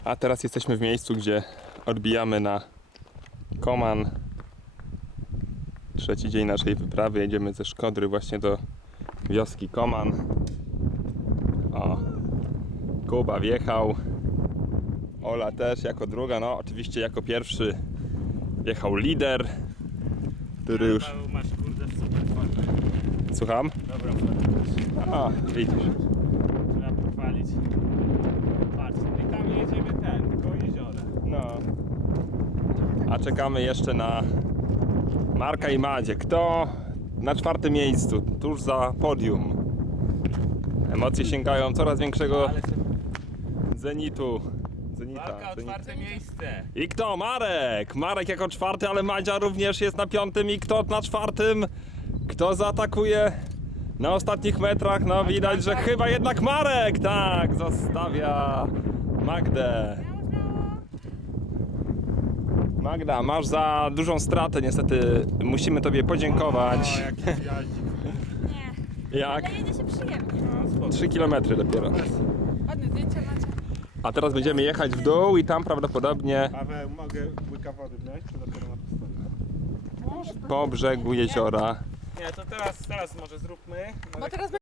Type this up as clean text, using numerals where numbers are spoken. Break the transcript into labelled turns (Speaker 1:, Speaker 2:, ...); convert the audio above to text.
Speaker 1: A teraz jesteśmy w miejscu, gdzie odbijamy na Koman. Trzeci dzień naszej wyprawy. Jedziemy ze Szkodry właśnie do wioski Koman. O, Kuba wjechał. Ola też jako druga. No oczywiście jako pierwszy wjechał lider, który już...
Speaker 2: Paweł, masz kurde super formę.
Speaker 1: Słucham?
Speaker 2: Dobra formę.
Speaker 1: A, widzisz.
Speaker 2: Trzeba pochwalić. Patrz, i tam jedziemy koło jeziora.
Speaker 1: No. A czekamy jeszcze na Marka i Madzie. Kto na 4. miejscu, tuż za podium. Emocje sięgają coraz większego
Speaker 2: Ale
Speaker 1: zenitu.
Speaker 2: walka o 4. miejsce.
Speaker 1: I kto? Marek! Marek jako 4, ale Madzia również jest na 5. I kto na 4? Kto zaatakuje na ostatnich metrach? No widać, że chyba jednak Marek! Tak, zostawia Magdę. Magda, masz za dużą stratę, niestety musimy tobie podziękować.
Speaker 2: O, jaki zjaździk.
Speaker 3: Nie,
Speaker 1: Jak?
Speaker 3: ale jedzie się przyjemnie.
Speaker 2: No, spoko.
Speaker 1: 3 km dopiero.
Speaker 3: Ładne zdjęcia macie.
Speaker 1: A teraz będziemy jechać w dół i tam prawdopodobnie
Speaker 2: Paweł, mogę łyka wody wziąć, czy dopiero na postoju?
Speaker 1: po brzegu jeziora.
Speaker 2: Nie, to teraz może zróbmy.
Speaker 3: Bo teraz